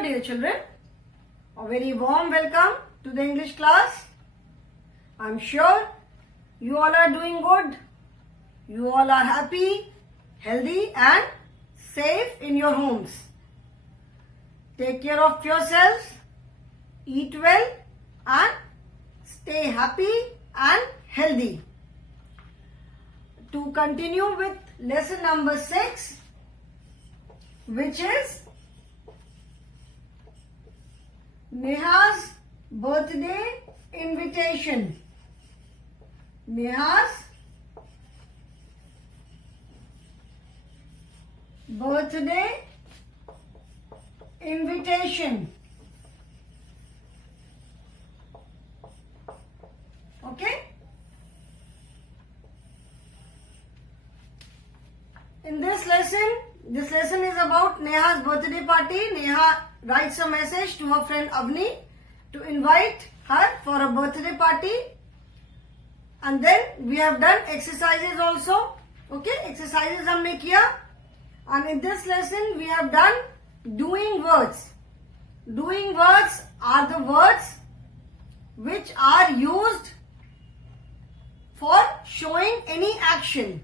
Hello dear children, a very warm welcome to the English class. I'm sure you all are doing good. You all are happy, healthy and safe in your homes. Take care of yourselves, eat well and stay happy and healthy. To continue with lesson number 6, which is Neha's birthday invitation. Neha's birthday invitation. Okay? In this lesson is about Neha's birthday party. Neha writes a message to her friend Avni to invite her for a birthday party. And then we have done exercises also. Okay, exercises हमने किया. And in this lesson we have done doing words. Doing words are the words which are used for showing any action.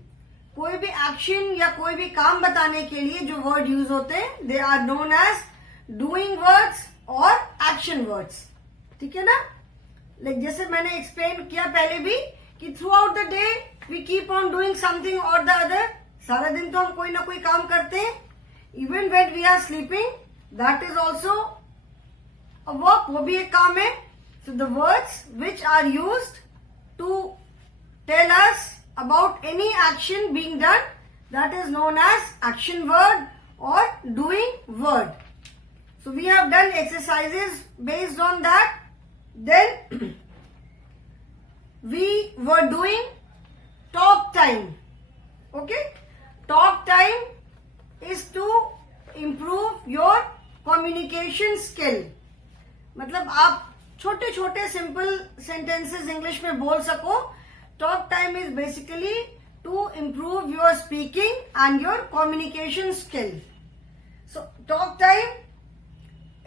कोई भी action या कोई भी काम बताने के लिए जो वर्ड यूज होते हैं they are known as doing words और एक्शन वर्ड्स. ठीक है ना? लाइक जैसे मैंने एक्सप्लेन किया पहले भी कि throughout the day we keep on doing something और द अदर. सारा दिन तो हम कोई ना कोई काम करते हैं. Even when we are sleeping that is also a work, वो भी एक काम है. So the words which are used to tell us about any action being done, that is known as action word or doing word. So we have done exercises based on that. Then we were doing talk time. Okay, talk time is to improve your communication skill. मतलब आप छोटे छोटे simple sentences English में बोल सको. Talk time is basically to improve your speaking and your communication skill. So talk time,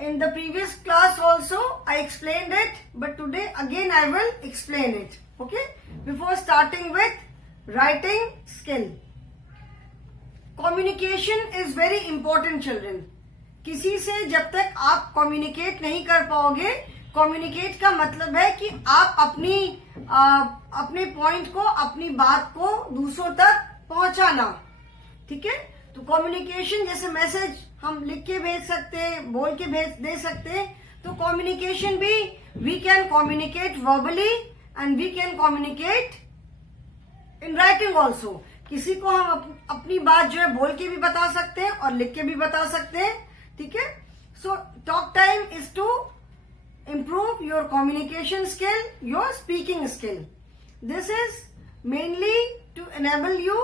in the previous class also I explained it, but today again I will explain it. Okay? Before starting with writing skill. Communication is very important children. किसी से जब तक आप communicate नहीं कर पाओगे, communicate का मतलब है कि आप अपने पॉइंट को, अपनी बात को दूसरों तक पहुंचाना. ठीक है? तो कम्युनिकेशन जैसे मैसेज हम लिख के भेज सकते हैं, बोल के भेज दे सकते हैं. तो कम्युनिकेशन भी we can communicate verbally and we can communicate in writing also. किसी को हम अपनी बात जो है बोल के भी बता सकते हैं और लिख के भी बता सकते हैं. ठीक है? So talk time is to improve your communication skill, your speaking skill. This is mainly to enable you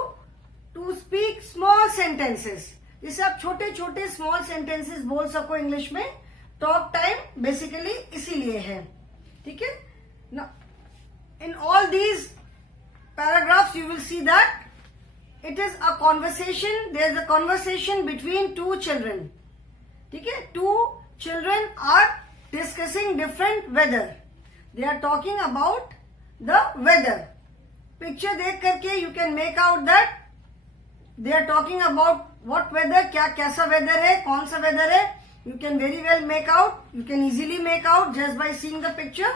to speak small sentences. जिससे आप छोटे छोटे small sentences बोल सको इंग्लिश में. Talk time basically इसीलिए है. ठीक है? Now, in all these paragraphs you will see that it is a conversation. There is a conversation between two children. ठीक है? Two children are discussing different weather. They are talking about the weather. Picture देख करके you can make out that they are talking about what weather, क्या कैसा weather है, कौन सा weather है. You can very well make out. You can easily make out just by seeing the picture.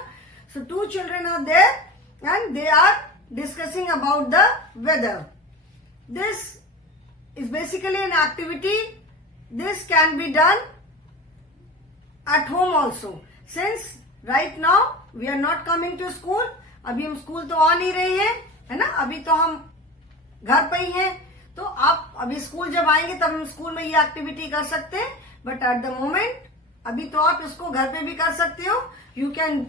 So two children are there and they are discussing about the weather. This is basically an activity. This can be done at home also. Since right now we are not coming to school, अभी हम school तो आ नहीं रहे हैं, है ना? अभी तो हम घर पे ही हैं. तो आप अभी स्कूल जब आएंगे तब हम स्कूल में ये एक्टिविटी कर सकते हैं. बट एट द मोमेंट अभी तो आप इसको घर पे भी कर सकते हो. You can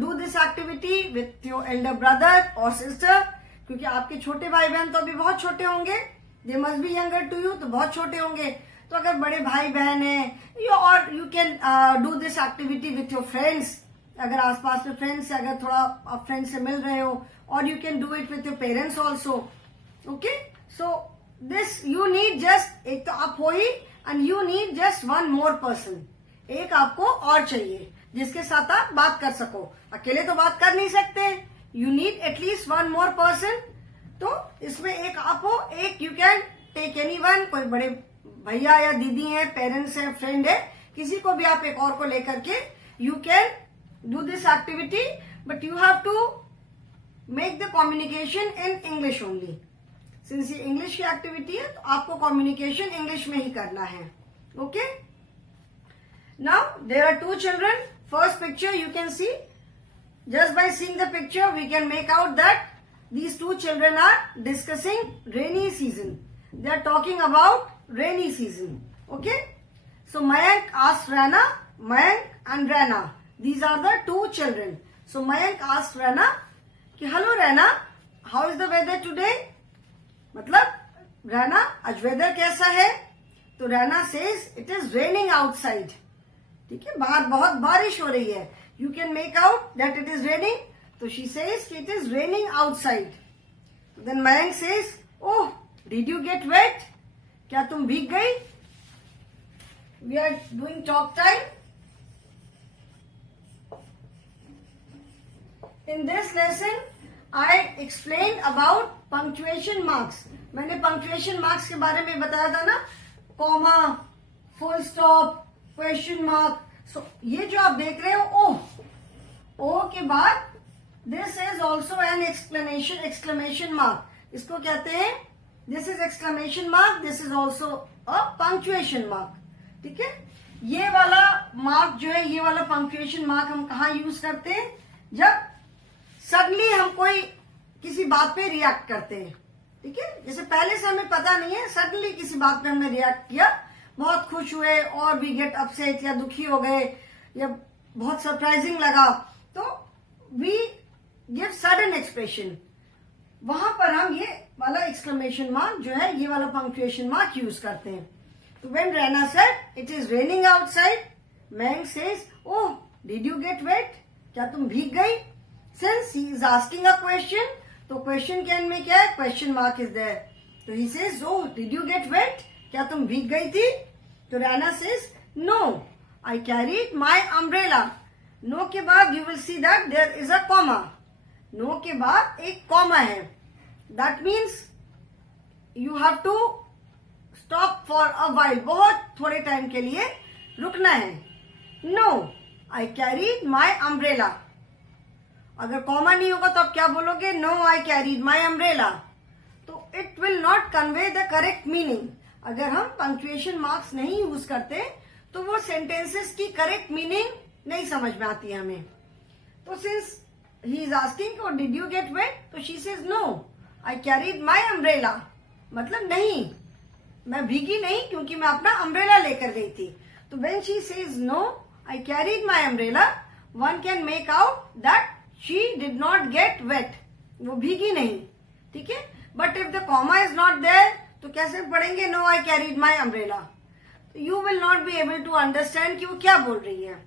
do this activity with your elder brother और सिस्टर. क्योंकि आपके छोटे भाई बहन तो अभी बहुत छोटे होंगे. They must be younger to you, तो बहुत छोटे होंगे. तो अगर बड़े भाई बहन है और you can do this activity with your friends. अगर आसपास में फ्रेंड्स है, अगर थोड़ा आप फ्रेंड्स से मिल रहे हो, और you can do it with your parents also. Okay, so this you need just, एक तो आप हो ही, and you need just one more person. एक आपको और चाहिए जिसके साथ आप बात कर सको। अकेले तो बात कर नहीं सकते, you need at least one more person. तो इसमें एक आप हो, एक यू कैन टेक एनीवन, कोई बड़े भैया या दीदी हैं, पेरेंट्स हैं, फ्रेंड है, किसी को भी आप एक और को लेकर के you can do this activity, but you have to make the communication in English only. Since ये इंग्लिश की एक्टिविटी है तो आपको कम्युनिकेशन इंग्लिश में ही करना है। Okay, now there are two children. First picture you can see, just by seeing the picture we can make out that these two children are discussing rainy season. They are talking about rainy season. Okay, so Mayank asked Rana, Mayank and Rana, these are the two children. So Mayank asked Rana कि hello Rana, how is the weather today? मतलब Rana, आज weather कैसा है? तो Rana says it is raining outside. ठीक है, बाहर बहुत बारिश हो रही है। You can make out that it is raining. So she says it is raining outside. Then Mayank says, oh, did you get wet? क्या तुम भीग गई? We are doing talk time. In this lesson, I explained about punctuation marks. मैंने punctuation marks के बारे में बताया था ना, comma, full stop, question mark. So ये जो आप देख रहे हो, ओ के बाद this is also an exclamation mark. इसको कहते हैं, this is exclamation mark, this is also a punctuation mark. ठीक है, ये वाला मार्क जो है, ये वाला पंक्चुएशन मार्क हम कहाँ यूज करते हैं? जब सडनली हम कोई किसी बात पे रिएक्ट करते हैं। ठीक है, जैसे पहले से हमें पता नहीं है, सडनली किसी बात पे हमने रिएक्ट किया, बहुत खुश हुए और वी गेट अपसेट या दुखी हो गए या बहुत सरप्राइजिंग लगा, तो वी गिव सडन एक्सप्रेशन। वहां पर हम ये वाला एक्सक्लेमेशन मार्क जो है, ये वाला पंक्चुएशन मार्क यूज करते हैं। तो when Raina said it is raining outside, मैंग says oh did you get wet? क्या तुम भीग गई? Since he is asking a question, तो क्वेश्चन के एंड में क्या है? Question mark is there. तो he says oh did you get wet? क्या तुम भीग गई थी? तो Raina says no I carried my umbrella. No के बाद you will see that there is a comma. No के बाद एक कॉमा है, that means you have to stop for a while, बहुत थोड़े टाइम के लिए रुकना है। No I carried my umbrella. अगर कॉमा नहीं होगा तो आप क्या बोलोगे? No I carried my umbrella. तो it will not convey the correct meaning. अगर हम पंक्चुएशन मार्क्स नहीं यूज करते तो वो सेंटेंसेस की करेक्ट मीनिंग नहीं समझ में आती है हमें। तो since he is asking did you get wet, तो she says no I carried my umbrella. मतलब नहीं, मैं भीगी नहीं क्योंकि मैं अपना अम्ब्रेला लेकर गई थी। तो when she says no I carried my umbrella, one can make out that she did not get wet, वो भीगी नहीं। ठीक है, but if the comma is not there तो कैसे पढ़ेंगे no I carried my umbrella? You will not be able to understand कि वो क्या बोल रही है।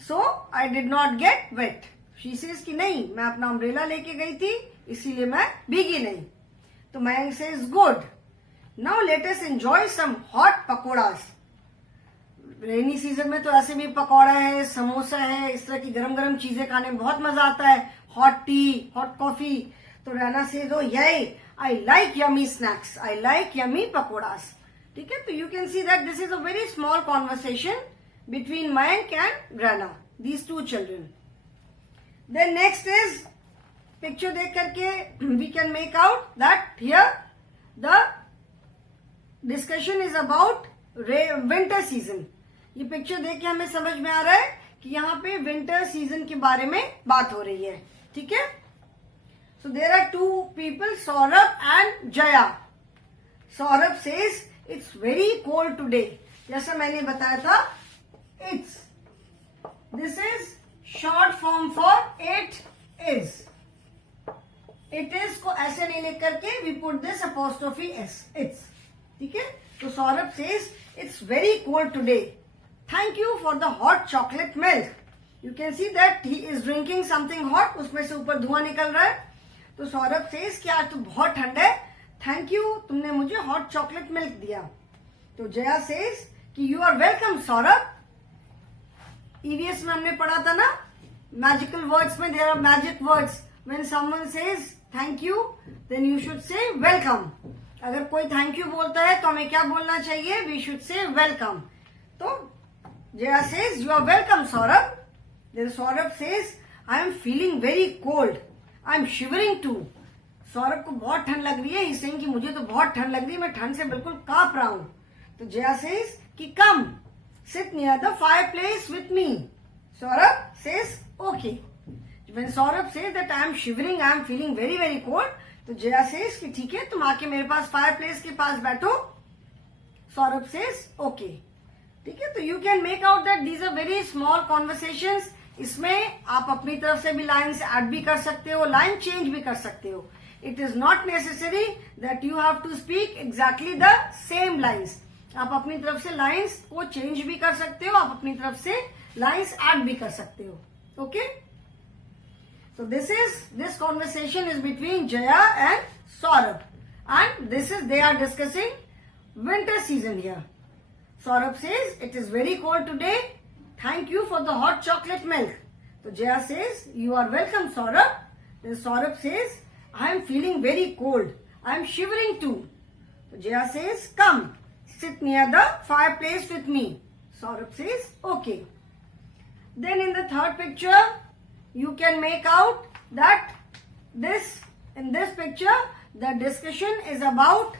So I did not get wet. She says कि नहीं, मैं अपना अम्ब्रेला लेके गई थी इसीलिए मैं भीगी नहीं। तो Mayank says good, now let us enjoy some hot pakoras. Rainy season में तो ऐसे भी पकौड़ा है, समोसा है, इस तरह की गरम गरम चीजें खाने में बहुत मजा आता है। Hot tea, hot coffee. तो Raina says oh yeah I like yummy snacks, I like yummy pakoras. ठीक है, तो you can see that this is a very small conversation between Mayank and Raina, these two children. Then next is, picture देख करके we can make out that here the discussion is about winter season. ये picture देख के हमें समझ में आ रहा है कि यहाँ पे विंटर सीजन के बारे में बात हो रही है। ठीक है, so there are two people, Saurabh and Jaya. Saurabh says it's very cold today. जैसा मैंने बताया था, it's, this is short form for it is. It is को ऐसे नहीं लिख करके we put this apostrophe s, it's. ठीक है, तो Saurabh says it's very cold today, thank you for the hot chocolate milk. You can see that he is drinking something hot, उसमें से ऊपर धुआं निकल रहा है। तो सौरभ सेज कि आज तो बहुत ठंड है, थैंक यू तुमने मुझे हॉट चॉकलेट मिल्क दिया। तो जया सेज कि you are welcome Saurabh, EVS में हमने पढ़ा था ना, मैजिकल वर्ड्स में there are magic words. When someone says thank you then you should say welcome. अगर कोई थैंक यू बोलता है तो हमें क्या बोलना चाहिए? We should say welcome. तो Jaya says you are welcome Saurabh. Then Saurabh says I am feeling very cold, I am shivering too. Saurabh को बहुत ठंड लग रही है. ही सेइंग कि मुझे तो बहुत ठंड लग रही है, मैं ठंड से बिल्कुल कांप रहा हूं. तो जया सेज कि कम sit near the fireplace with me. Saurabh says okay. When Saurabh says that I am shivering, I am feeling very very cold, तो जया says कि ठीक है तुम आके मेरे पास fireplace के पास बैठो. Saurabh says okay. ठीक है, तो you can make out that these are very small conversations. इसमें आप अपनी तरफ से भी लाइन्स ऐड भी कर सकते हो, लाइन चेंज भी कर सकते हो. It is not necessary that you have to speak exactly the same lines. आप अपनी तरफ से लाइंस को चेंज भी कर सकते हो, आप अपनी तरफ से लाइंस ऐड भी कर सकते हो. Okay, so this conversation is between Jaya and Saurabh, and they are discussing winter season here. Saurabh says it is very cold today, thank you for the hot chocolate milk. So Jaya says you are welcome Saurabh. Then Saurabh says I am feeling very cold, I am shivering too. So Jaya says come sit near the fireplace with me. Saurabh says okay. Then in the third picture you can make out that in this picture the discussion is about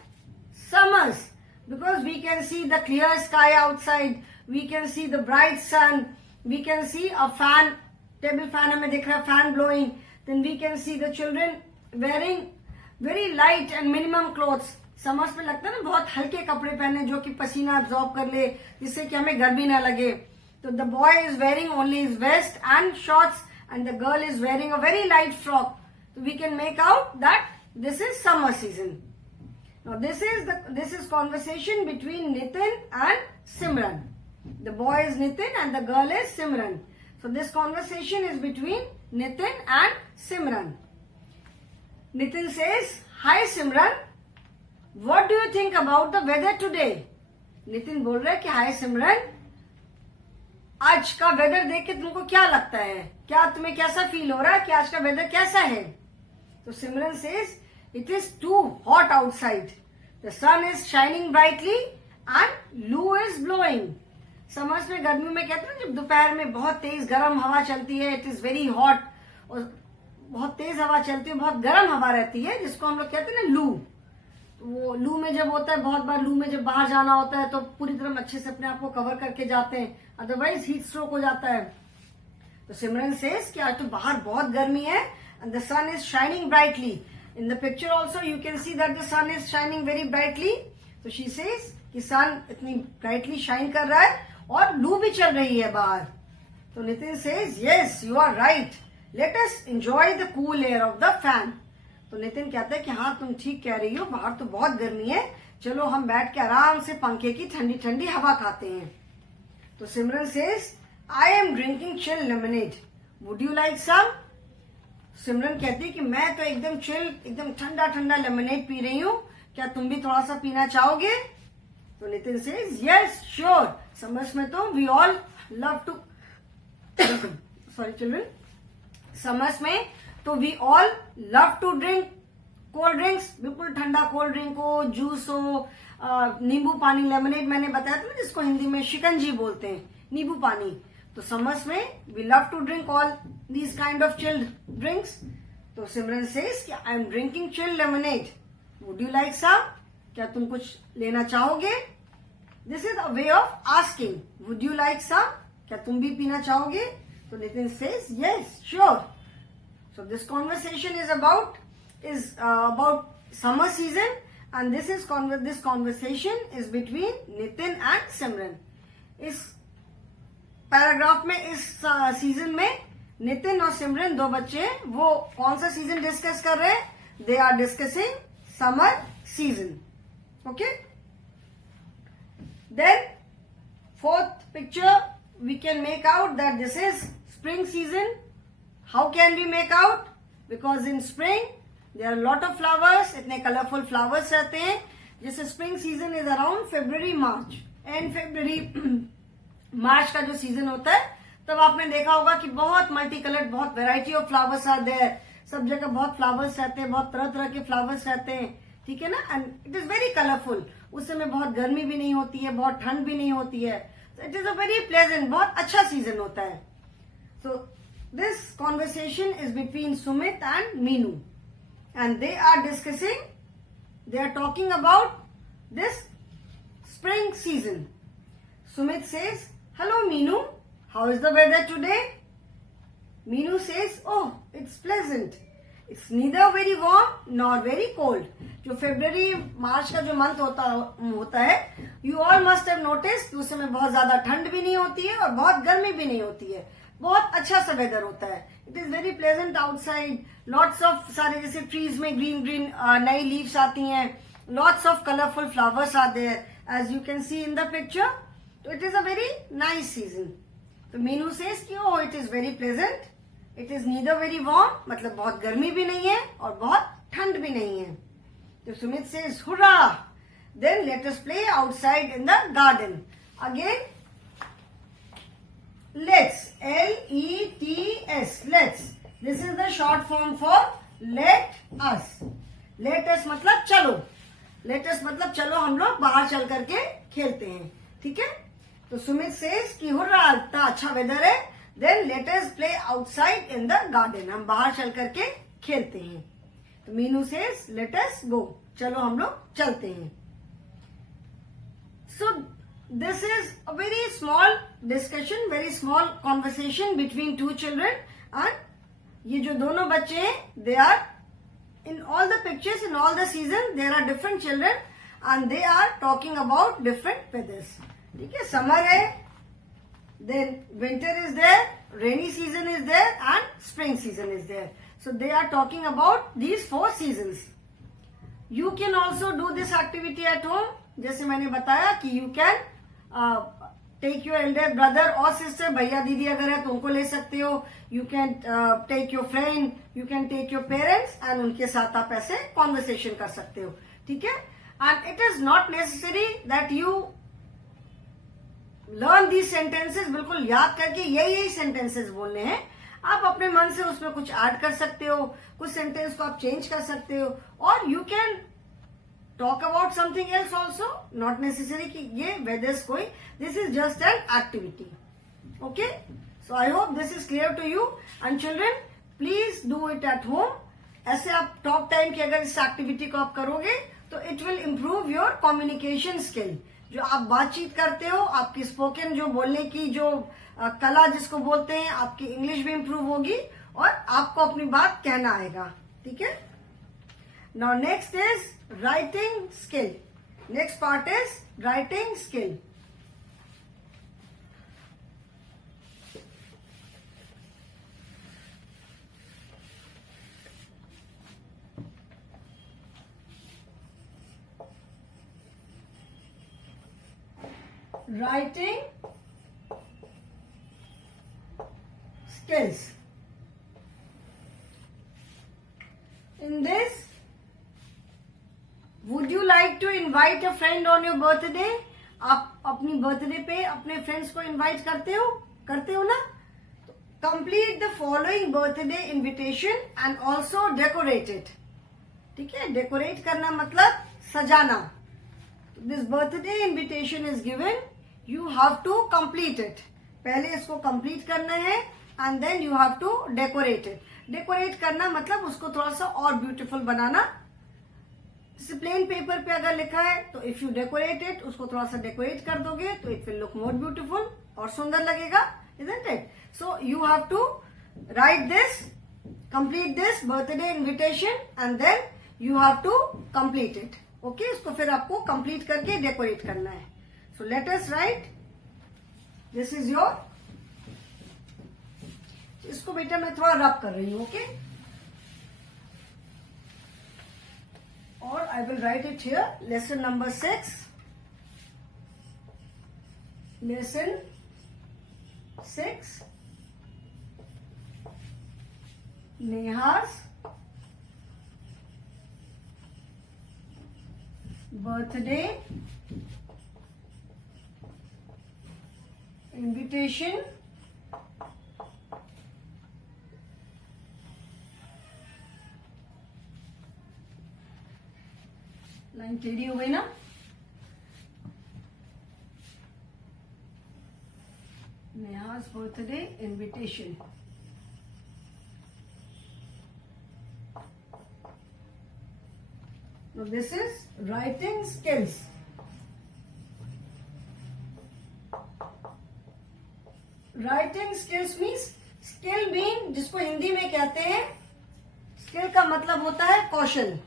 summers, because we can see the clear sky outside, we can see the bright sun, we can see a fan, table fan हमें दिख रहा है, fan blowing. Then we can see the children wearing very light and minimum clothes. Summers में लगता है ना बहुत हल्के कपड़े पहने जो कि पसीना अब्सॉर्ब कर ले, जिससे कि हमें गर्मी ना लगे. तो the boy is wearing only his vest and shorts and the girl is wearing a very light frock. तो we can make out that this is summer season. Now this is conversation between Nitin and Simran. The boy is Nitin and the girl is Simran. So this conversation is between Nitin and Simran. Nitin says hi Simran, What do you think about the weather today? Nitin बोल रहा है कि हाय सिमरन, आज का weather देख के तुमको क्या लगता है, क्या तुम्हें कैसा फील हो रहा है कि आज का वेदर कैसा है? तो Simran says it is too hot outside, the sun is shining brightly and loo is blowing. Summers में गर्मियों में कहते हैं जब दोपहर में बहुत तेज गर्म हवा चलती है, इट इज वेरी हॉट, और बहुत तेज हवा चलती है, बहुत गर्म हवा रहती है, जिसको हम लोग कहते हैं ना लू. वो लू में जब होता है, बहुत बार लू में जब बाहर जाना होता है तो पूरी तरह अच्छे से अपने आप को कवर करके जाते हैं, अदरवाइज हीट स्ट्रोक हो जाता है. तो सिमरन सेज कि आज तो बाहर बहुत गर्मी है and the sun is shining brightly. In the picture also you can see that the sun is shining very brightly. तो शी सेज कि सन इतनी ब्राइटली शाइन कर रहा है और लू भी चल रही है बाहर. तो Nitin says yes you are right, let us enjoy the cool air of the fan. तो नितिन कहता है कि हाँ तुम ठीक कह रही हो, बाहर तो बहुत गर्मी है, चलो हम बैठ के आराम से पंखे की ठंडी ठंडी हवा खाते हैं. तो Simran says I am drinking chill lemonade, would you like some? Simran कहती है कि मैं तो एकदम चिल, एकदम ठंडा ठंडा लेमनेड पी रही हूँ, क्या तुम भी थोड़ा सा पीना चाहोगे? तो Nitin says yes sure, summers में तो we all love to sorry children, summers में तो we all love to drink cold drinks, बिल्कुल ठंडा कोल्ड ड्रिंक हो, जूस हो, नींबू पानी, लेमनेड मैंने बताया था ना जिसको हिंदी में शिकंजी बोलते हैं, नींबू पानी. तो समर्स में we love to drink all these kind of chilled drinks. तो सिमरन सेज कि I am drinking chilled lemonade, would you like some? क्या तुम कुछ लेना चाहोगे? This is a way of asking, would you like some? क्या तुम भी पीना चाहोगे? तो Nitin says yes sure. So this conversation is about summer season, and this conversation is between Nitin and Simran. इस पैराग्राफ में, इस सीजन में नितिन और सिमरन दो बच्चे वो कौन सा सीजन डिस्कस कर रहे हैं? They are discussing summer season. Okay, then fourth picture we can make out that this is spring season. How can we make out? Because in spring there are a lot of flowers, इतने colourful flowers रहते हैं. जैसे spring season is around February March, and February March का जो season होता है तब आपने देखा होगा कि बहुत मल्टी कलर्ड, बहुत variety of flowers are there, सब जगह बहुत फ्लावर्स रहते हैं, बहुत तरह तरह के फ्लावर्स रहते हैं, ठीक है ना, and it is very colourful. उस समय बहुत गर्मी भी नहीं होती है, बहुत ठंड भी नहीं होती है, it is a very pleasant, बहुत अच्छा सीजन होता है। So this conversation is between Sumit and Meenu, and they are discussing, they are talking about this spring season. Sumit says, "Hello Meenu, how is the weather today?" Meenu says, "Oh, it's pleasant. It's neither very warm nor very cold." जो फरवरी मार्च का जो month होता है, you all must have noticed कि उस समय बहुत ज्यादा ठंड भी नहीं होती है और बहुत गर्मी भी नहीं होती है, बहुत अच्छा सा वेदर होता है। It is very pleasant outside, lots of सारे जैसे ट्रीज में ग्रीन ग्रीन नई लीव्स आती हैं, lots of colourful flowers are there as you can see in the picture. तो it is a very nice season. तो मीनू सेज कि oh it is very pleasant, it is neither very warm, मतलब बहुत गर्मी भी नहीं है और बहुत ठंड भी नहीं है। तो Sumit says hurrah, then let us play outside in the garden. Again let's, L-E-T-S, let's, this is the short form for let us. let us मतलब चलो, let us मतलब चलो हम लोग बाहर चल करके खेलते हैं, ठीक है। तो सुमित सेज कि हुर्रा, इतना अच्छा वेदर है, then let us play outside in the garden, हम बाहर चल करके खेलते हैं। तो Meenu says let us go, चलो हम लोग चलते हैं। सो this is a very small discussion, very small conversation between two children, and ये जो दोनों बच्चे हैं, they are in all the pictures, in all the season, there are different children and they are talking about different weathers, ठीक है। summer है, then winter is there, rainy season is there and spring season is there. So they are talking about these 4 seasons. You can also do this activity at home, जैसे मैंने बताया कि you can take your elder brother और sister, भैया दीदी अगर है तो उनको ले सकते हो। You can take your friend, you can take your parents and उनके साथ आप ऐसे कॉन्वर्सेशन कर सकते हो, ठीक है। And it is not necessary that you learn these sentences, बिल्कुल याद करके यही सेंटेंसेस बोलने हैं। आप अपने मन से उसमें कुछ ऐड कर सकते हो, कुछ सेंटेंस को आप चेंज कर सकते हो, और you can talk about something else also, not necessary कि ये weathers कोई, this is just an activity, okay। so I hope this is clear to you, and children please do it at home। ऐसे आप talk time की अगर इस activity को आप करोगे तो it will improve your communication skill. जो आप बातचीत करते हो, आपकी स्पोकन जो बोलने की जो कला जिसको बोलते हैं, आपकी इंग्लिश भी इम्प्रूव होगी और आपको अपनी बात कहना आएगा, ठीक है। Now next is writing skill. Next part is writing skill. Writing skills. In this, would you like to invite a friend on your birthday? आप अपनी बर्थडे पे अपने फ्रेंड्स को इन्वाइट करते हो ना? Complete the following birthday invitation and also decorate it, ठीक है। डेकोरेट करना मतलब सजाना। This birthday invitation is given, you have to complete it. पहले इसको कंप्लीट करना है and then you have to decorate it. Decorate करना मतलब उसको थोड़ा सा और ब्यूटीफुल बनाना। जैसे प्लेन पेपर पे अगर लिखा है तो इफ यू डेकोरेट इट, उसको थोड़ा सा डेकोरेट कर दोगे तो it will look more beautiful और सुंदर लगेगा, isn't it? So you have to write this, complete this birthday invitation and then you have to complete it. Okay? इसको फिर आपको complete करके डेकोरेट करना है। So let us write. This is your, इसको बेटा मैं थोड़ा रब कर रही हूँ, okay? Or I will write it here. Lesson number 6. Lesson 6. Neha's birthday invitation line टेढ़ी हो गई ना। नेहा's birthday invitation. Now this is writing skills. Writing skills means skill mean जिसको हिंदी में कहते हैं, स्किल का मतलब होता है कौशल।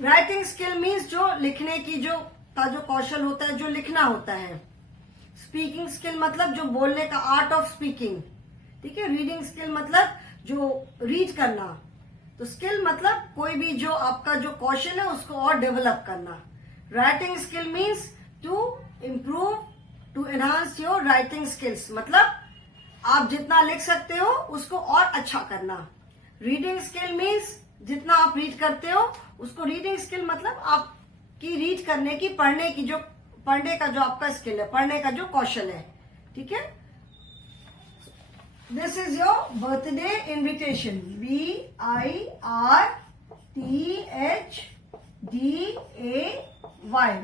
राइटिंग स्किल मीन्स जो लिखने की जो कौशल होता है, जो लिखना होता है। स्पीकिंग स्किल मतलब जो बोलने का आर्ट ऑफ स्पीकिंग, ठीक है। रीडिंग स्किल मतलब जो रीड करना। तो स्किल मतलब कोई भी जो आपका जो कौशल है उसको और डेवलप करना। Writing skill means to improve, to enhance your writing skills, मतलब आप जितना लिख सकते हो उसको और अच्छा करना। रीडिंग स्किल मीन्स जितना आप रीड करते हो उसको, रीडिंग स्किल मतलब आपकी रीड करने की, पढ़ने का जो आपका स्किल है, पढ़ने का जो कौशल है, ठीक है। This is your birthday invitation, BIRTHDAY,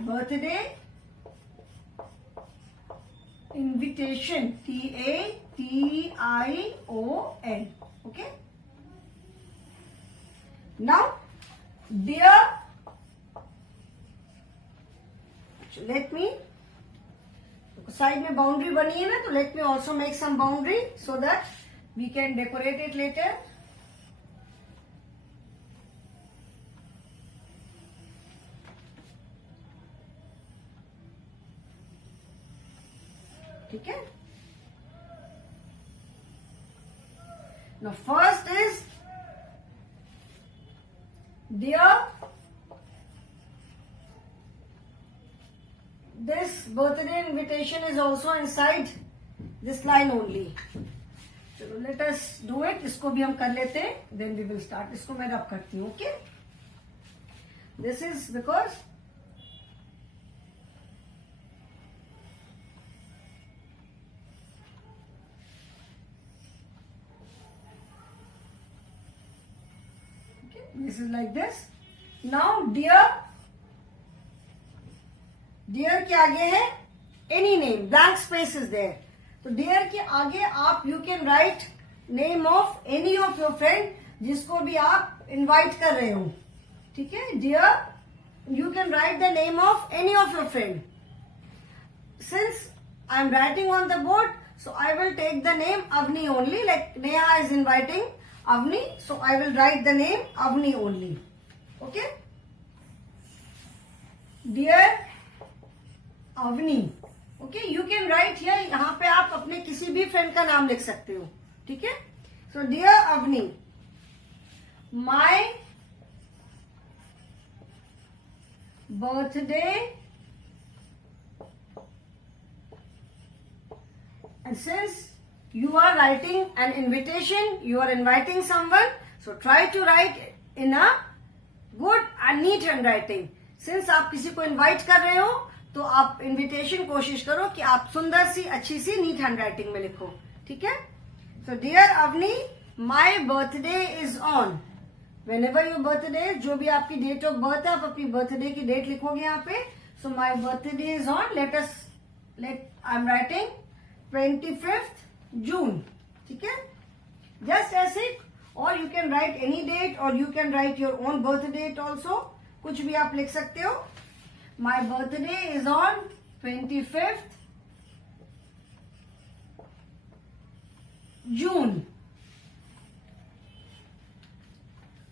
birthday invitation, TATION. Okay. Now, dear, let me, side में boundary बनी है ना, तो let me also make some boundary so that we can decorate it later. ठीक है। Now first is dear, this birthday invitation is also inside this line only. चलो let us do it. इसको भी हम कर लेते हैं, then we will start. इसको मैं रब करती हूँ, okay? This is because this is like this. Now dear, dear के आगे है any name, blank space is there. तो dear के आगे आप you can write name of any of your friend जिसको भी आप invite कर रहे हो, ठीक है। dear, you can write the name of any of your friend. Since I am writing on the board, so I will take the name Avni only, like Neha is inviting Avni, so I will write the name Avni only. Okay? Dear Avni. Okay, you can write here, यहाँ पे आप अपने किसी भी friend का नाम लिख सकते हो, ठीक है। So dear Avni, my birthday, and since you are writing an invitation, you are inviting someone, so try to write in a good and neat handwriting. Since आप किसी को invite कर रहे हो, तो आप invitation कोशिश करो कि आप सुंदर सी, अच्छी सी, neat handwriting में लिखो, ठीक है। So dear Avni, my birthday is on. Whenever your birthday is, जो भी आपकी date of birth है, आप अपनी birthday की date लिखोगे यहाँ पे. So my birthday is on. I'm writing 25th June. ठीक है? Just as it, or you can write any date, or you can write your own birth date also. कुछ भी आप लिख सकते हो. My birthday is on 25th June.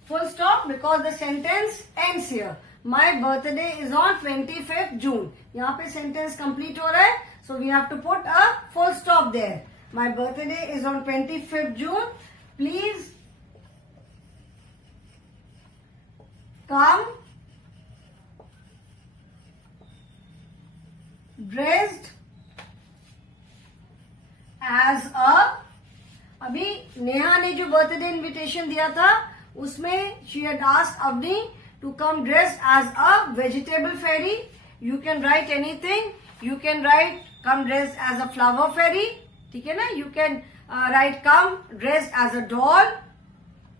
Full stop, because the sentence ends here. My birthday is on 25th June. यहाँ पे sentence complete हो रहा है, so we have to put a full stop there. My birthday is on 25th June. Please come dressed as a, अभी नेहा ने जो birthday invitation दिया था उसमें she had asked Avni to come dressed as a vegetable fairy. You can write anything. You can write come dressed as a flower fairy. ठीक है ना? You can write come dressed as a doll.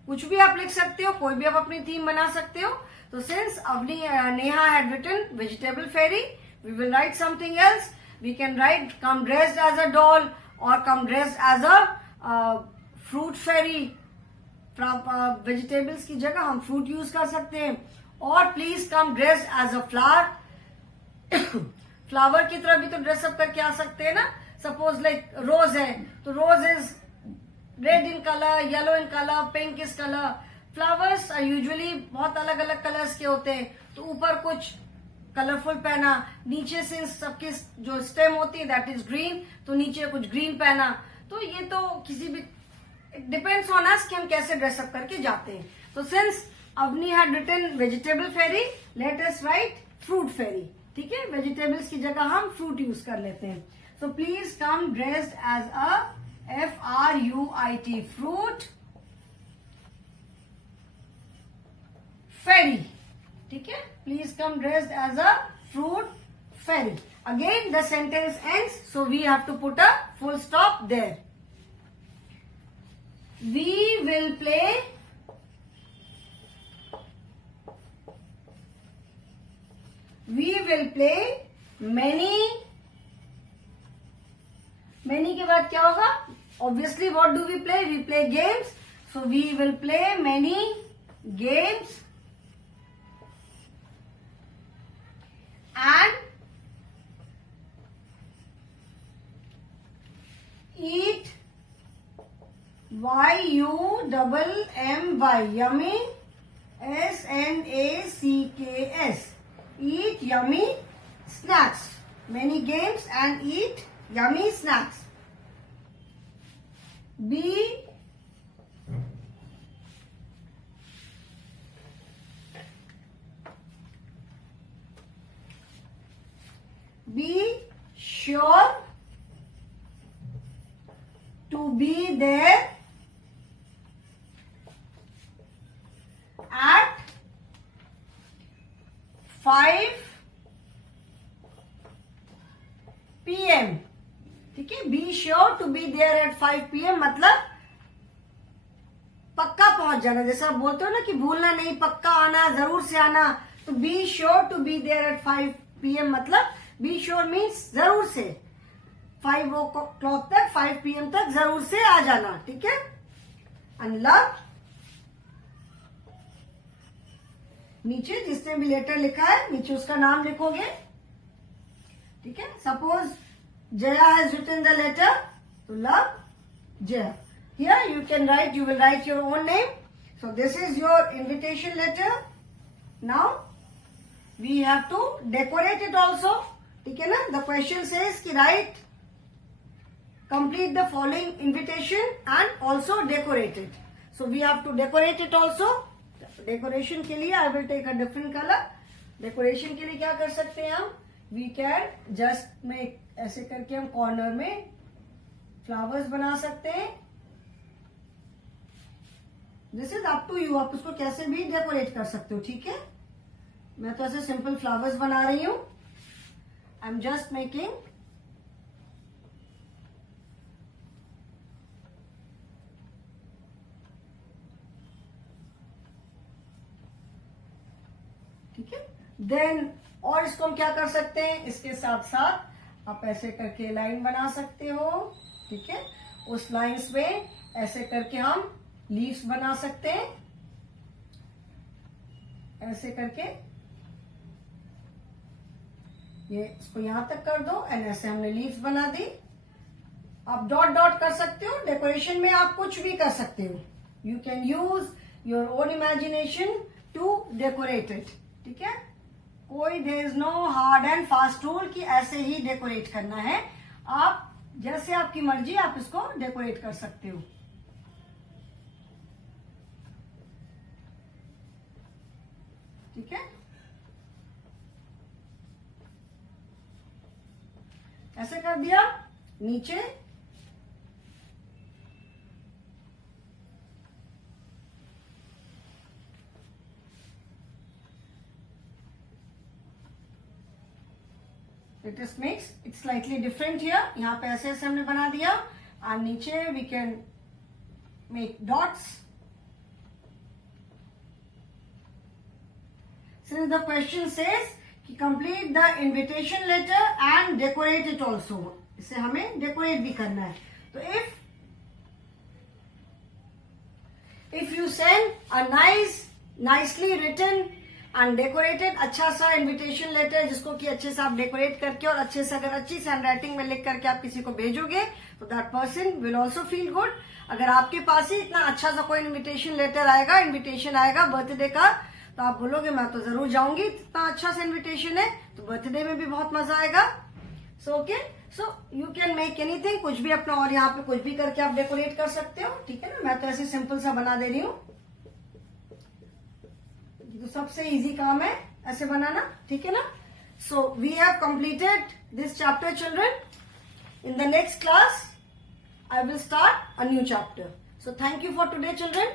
कुछ भी आप लिख सकते हो, कोई भी आप अपनी थीम बना सकते हो. So since Neha had written vegetable fairy, we will write something else. We can write come dressed as a doll or come dressed as a fruit fairy. Vegetables की जगह हम फ्रूट यूज कर सकते हैं. और please come dress as a flower. Flower की तरह भी तो ड्रेसअप करके आ सकते हैं ना. सपोज लाइक रोज है तो rose is red in colour, yellow in colour, pink is colour. Flowers usually बहुत अलग अलग कलर्स के होते हैं. तो ऊपर कुछ कलरफुल पहना, नीचे से सबकी जो स्टेम होती है दैट इज ग्रीन, तो नीचे कुछ ग्रीन पहना. तो ये तो किसी भी इट डिपेंड्स ऑन अस कि हम कैसे ड्रेसअप करके जाते हैं. तो since Avni had written vegetable fairy, let us write fruit fairy. ठीक है, वेजिटेबल्स की जगह हम फ्रूट यूज कर लेते हैं. So please come dressed as a FRUIT fruit fairy. ठीक है, please come dressed as a fruit fairy. Again the sentence ends, so we have to put a full stop there. We will play many के बाद क्या होगा? Obviously what do we play? We play games. So we will play many games and eat YUMMY, yummy, SNACKS, eat yummy snacks. Many games and eat yummy snacks. Be sure to be there at 5 PM. ठीक है, be sure to be there at 5 PM मतलब पक्का पहुंच जाना. जैसा आप बोलते हो ना कि भूलना नहीं, पक्का आना, जरूर से आना. तो be sure to be there at 5 PM मतलब बी श्योर मीन्स जरूर से 5 o'clock तक, 5 PM तक जरूर से आ जाना. ठीक है. एंड लव, नीचे जिसने भी लेटर लिखा है नीचे उसका नाम लिखोगे. ठीक है, suppose Jaya has written the letter, तो love Jaya. Here you can write, you will write your own name. So this is your invitation letter. Now we have to decorate it also. ठीक है ना. द क्वेश्चन सेज कि write complete the following invitation and also decorate it. So we have to decorate it also. Decoration के लिए I will take a different color. Decoration के लिए क्या कर सकते हैं हम? We can just make ऐसे करके हम corner में flowers बना सकते हैं. This is up to you. आप उसको कैसे भी decorate कर सकते हो. ठीक है, मैं तो ऐसे simple flowers बना रही हूँ. I'm just making ठीक है. देन और इसको हम क्या कर सकते हैं, इसके साथ साथ आप ऐसे करके लाइन बना सकते हो. ठीक है, उस लाइंस में ऐसे करके हम लीव्स बना सकते हैं. ऐसे करके ये इसको यहां तक कर दो एंड ऐसे हमने लीव्स बना दी. आप डॉट डॉट कर सकते हो. डेकोरेशन में आप कुछ भी कर सकते हो. You can use your own imagination to decorate it. ठीक है, कोई there is no hard and fast rule कि ऐसे ही डेकोरेट करना है. आप जैसे आपकी मर्जी आप इसको डेकोरेट कर सकते हो. ठीक है, ऐसे कर दिया. नीचे Let us mix. It's slightly different here. यहाँ पे ऐसे ऐसे हमने बना दिया. और नीचे we can make dots. since the question says कि complete the invitation letter and decorate it also, इसे हमें decorate भी करना है. तो if you send a nicely written and decorated अच्छा सा invitation letter जिसको कि अच्छे से आप decorate करके और अच्छे से अगर अच्छी से handwriting में लिख करके आप किसी को भेजोगे तो that person will also feel good. अगर आपके पास ही इतना अच्छा सा कोई invitation letter आएगा, invitation आएगा birthday का, तो आप बोलोगे मैं तो जरूर जाऊंगी, इतना अच्छा सा इन्विटेशन है, तो बर्थडे में भी बहुत मजा आएगा. So okay, so you can make anything, कुछ भी अपना, और यहाँ पे कुछ भी करके आप डेकोरेट कर सकते हो. ठीक है ना, मैं तो ऐसे सिंपल सा बना दे रही हूँ. तो सबसे इजी काम है ऐसे बनाना. ठीक है ना. So we have completed this chapter children. In the next class I will start a new chapter. So thank you for today children.